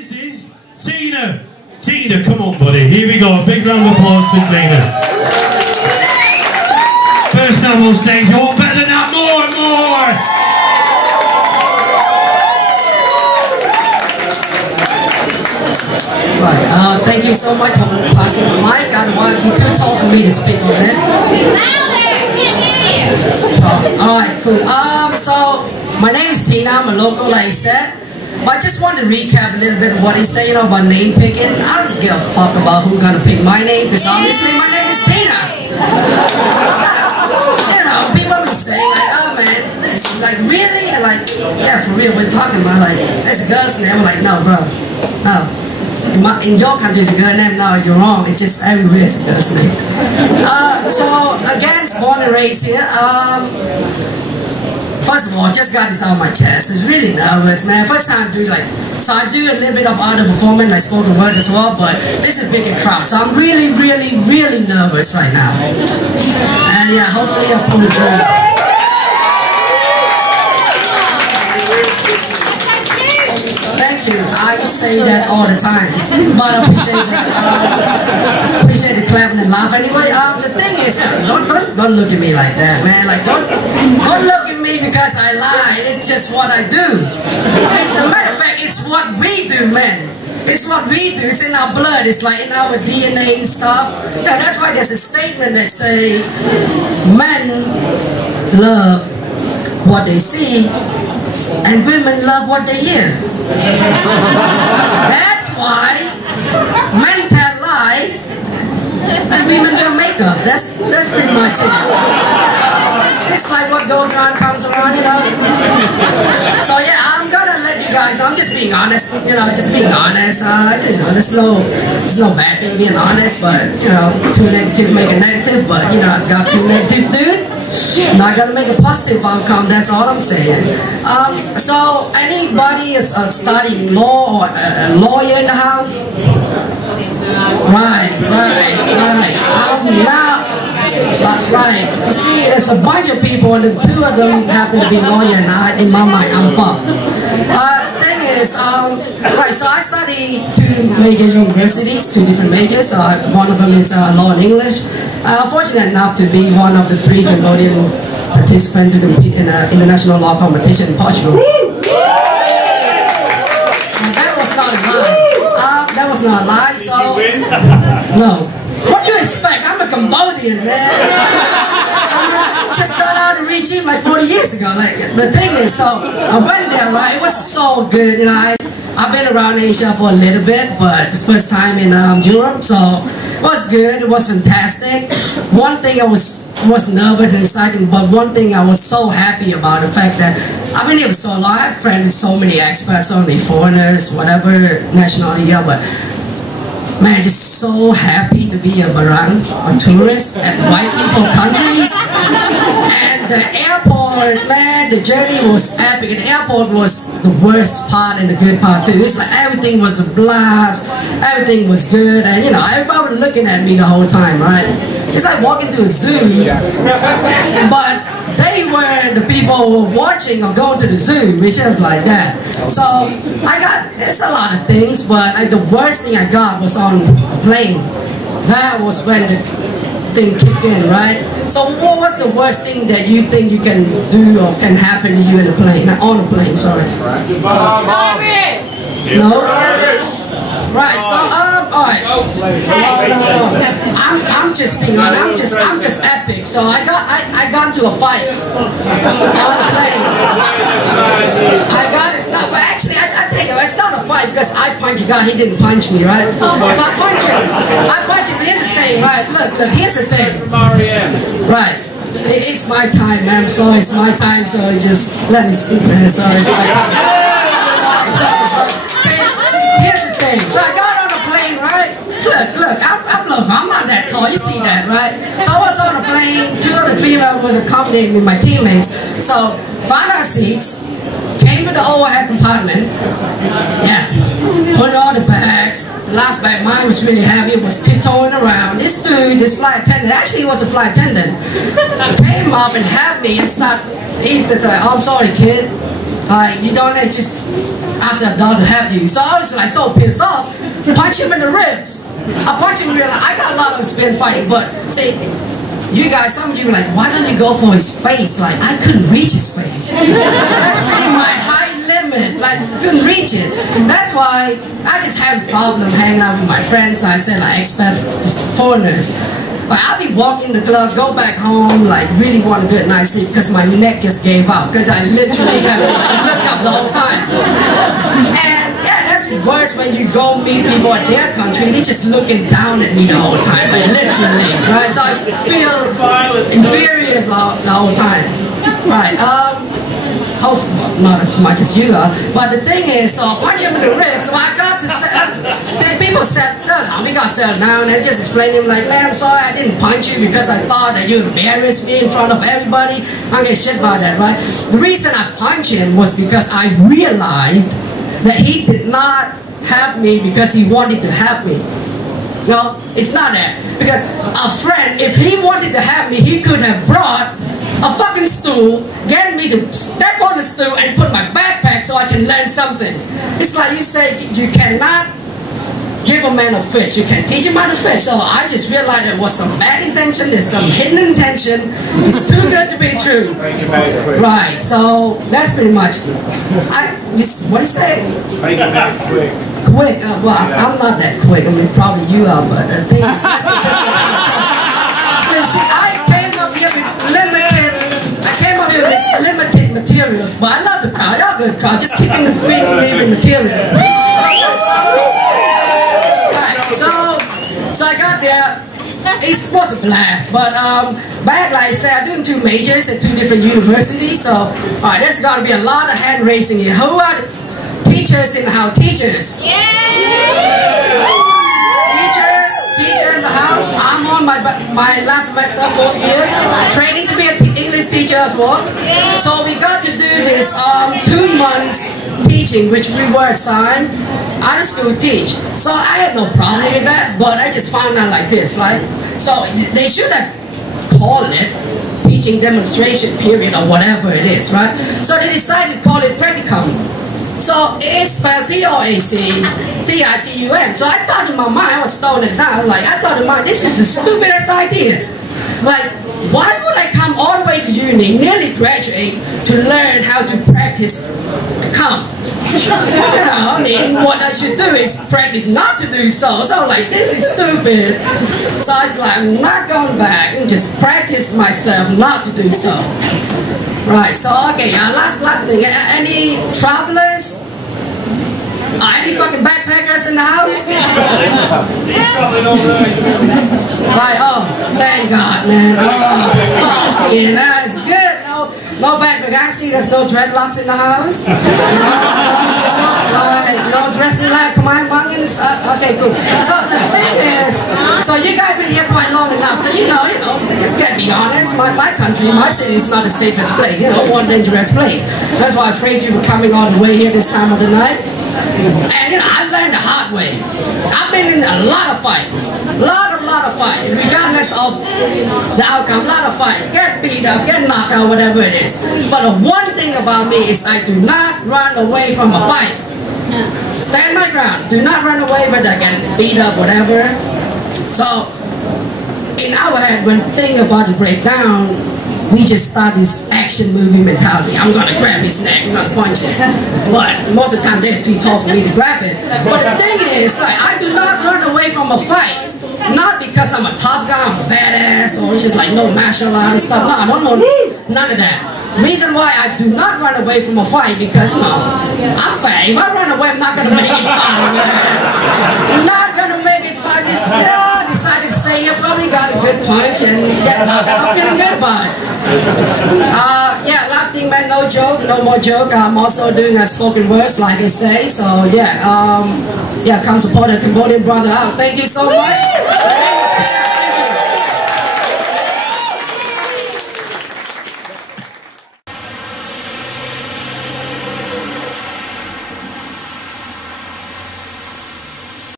this is Tina. Tina, come on, buddy. Here we go. A big round of applause for Tina. First time on stage. You want better than that? More and more. Right. Thank you so much for passing the mic. I don't want to be too tall for me to speak on it. Alright, cool. So my name is Tina. I'm a local, like I said. But I just want to recap a little bit of what he said, about name picking. I don't give a fuck about who's gonna pick my name, because obviously my name is Tina. People be saying like, oh man, this is like really, and like, yeah, for real, we're talking about like, it's a girl's name. I'm like, no, bro, no. In your country it's a girl name. No, you're wrong. It's just everywhere it's a girl's name. So again, born and raised here. First of all, just got this out of my chest. It's really nervous, man. First time I do so I do a little bit of other performance, like spoken words as well, but this is a bigger crowd. So I'm really, really, really nervous right now. And yeah, hopefully I'll pull it through. Thank you. I say that all the time, but I appreciate that. Appreciate the clapping and laugh. Anyway, the thing is, don't look at me like that, man. Like don't look at me because I lied. It's just what I do. It's a matter of fact, it's what we do, man. It's what we do. It's in our blood. It's like in our DNA and stuff. Now, that's why there's a statement that say, men love what they see, and women love what they hear. That's why men tell lie and women wear makeup. That's pretty much it. It's like what goes around comes around, So yeah, I'm gonna let you guys know. I'm just being honest, just being honest. There's no bad thing being honest, but too negative make a negative. But I got too negative, dude. Not gonna make a positive outcome. That's all I'm saying. So anybody is studying law or a lawyer in the house? Right. Right. You see, there's a bunch of people, and the two of them happen to be lawyer, and in my mind, I'm fucked. Thing is, right. So I study two major universities, two different majors. One of them is law and English. Fortunate enough to be one of the 3 Cambodian participants to compete in an international law competition in Portugal. Now, that was not a lie. That was not a lie. So no. What do you expect? I'm a Cambodian, man. Just got out of regime like 40 years ago. Like the thing is, so I went there, right? It was so good, I've been around Asia for a little bit, but it's first time in Europe, so it was good. It was fantastic. One thing I was nervous and exciting, but one thing I was so happy about, the fact that I've been here for so long. I have friends with so many expats, so many foreigners, whatever nationality, but man, just so happy to be a Barang, a tourist at white people countries. And the airport, man, the journey was epic. And the airport was the worst part and the good part too. It's like everything was a blast, everything was good, and everybody was looking at me the whole time, right? It's like walking to a zoo, but they were the people who were watching or going to the zoo, which is like that. So it's a lot of things, but the worst thing I got was on a plane. That was when the thing kicked in, right? So what was the worst thing that you think you can do or can happen to you in a plane? On a plane, sorry. No? Right, so alright. I'm just being honest. I'm just epic. So I got into a fight on a plane. I got it. No, but actually I take it. It's not a fight because I punched a guy. He didn't punch me, right? So I punch him. But here's the thing, right? Look. Here's the thing. Right. It's my time, man. So it's my time. So just let me speak, man. So it's my time. Here's the thing. So I got on a plane, right? Look, I'm local. I'm not that tall. You see that, right? So I was on a plane. 2 of the females was accommodating with my teammates. So found our seats. Came to the overhead compartment. Yeah. Put all the bags. The last bag, mine was really heavy. It was tiptoeing around. This dude, this flight attendant, actually he was a flight attendant, came up and helped me and started. He just like, oh, I'm sorry, kid. You don't just ask the dog to help you. So I was like so pissed off, punch him in the ribs. I punch him in the ribs. I got a lot of experience fighting, but see, you guys, some of you were like, why don't you go for his face? Like, I couldn't reach his face. That's pretty my high limit. Like, couldn't reach it. That's why I just have a problem hanging out with my friends. I said, like, expat foreigners. Like, I'll be walking the club, go back home, like, really want a good night's sleep because my neck just gave out. Because I literally have to, like, look up the whole time. And, yeah, that's worse when you go meet people at their country. They're just looking down at me the whole time, like, literally, right? So I feel inferior the whole time. Right, hopefully, well, not as much as you are, but the thing is, so I punch him in the ribs, so I got to then people settle down, we got settled down and just explained to him like, man, I'm sorry I didn't punch you because I thought that you embarrassed me in front of everybody. I don't get shit about that, right? The reason I punched him was because I realized that he did not help me because he wanted to help me. No, it's not that. Because a friend, if he wanted to help me, he could have brought a fucking stool, get me to step on the stool and put my backpack so I can learn something. It's like you say, you cannot give a man a fish, you can teach him how to fish. So I just realized there was some bad intention, there's some hidden intention. It's too good to be true. Right, so that's pretty much. What do you say? Quick, well, I'm not that quick. I mean, probably you are, but the thing is, that's a different. See, I came up here with limited materials, but I love the crowd. Y'all good crowd. Just keeping the feeding living materials. So I got there. It was a blast, but back, like I said, I'm doing 2 majors at 2 different universities. So, alright, there's got to be a lot of hand raising here. Who are the teachers in the house? Teachers. Teacher in the house. I'm on my last semester, 4th year, training to be an English teacher as well. So we got to do this 2 months teaching, which we were assigned out of school teach. So I had no problem with that, but I just found out like this, right? So they should have called it teaching demonstration period or whatever it is, right? So they decided to call it practicum. So it's spelled P-R-A-C-T-I-C-U-M. So I thought in my mind, I was stoned at the time, I thought in my mind, this is the stupidest idea. Like, why would I come all the way to uni, nearly graduate, to learn how to practice come? You know, I mean, what I should do is practice not to do so. So I'm like, this is stupid. So I was like, I'm not going back and just practice myself not to do so. Right, so okay, last thing. Any travelers? Any fucking backpackers in the house? Right, oh, thank God, man. Oh, fuck, you know, it's good. No backpack. I see there's no dreadlocks in the house. No dressing like my mom and stuff. Okay, cool. So the thing is, so you guys been here quite long enough, so you know, just gotta be honest. My country, my city is not the safest place. One dangerous place. That's why I phrase you were coming all the way here this time of the night. And I learned the hard way. I've been in a lot of fight. Lot of fight. Regardless of the outcome, lot of fight. Get beat up, get knocked out, whatever it is. But the one thing about me is I do not run away from a fight. Stand my ground. Do not run away, but I get beat up, whatever. So, in our head, when things about to break down, we just start this action movie mentality. I'm gonna grab his neck, I'm gonna punch his. But most of the time, they're too tall for me to grab it. But the thing is, like, I do not run away from a fight. Not because I'm a tough guy, I'm a badass, or it's just like no martial art and stuff. No, I don't know none of that. The reason why I do not run away from a fight because, I'm fat. If I run away, I'm not gonna make it far, man. I'm not gonna make it far. Just, decided to stay here, probably got a good punch and get knocked out. I'm feeling good about it. Yeah, last thing, man, no joke, no more joke. I'm also doing a spoken words, like I say. So yeah, come support a Cambodian brother out. Thank you so much.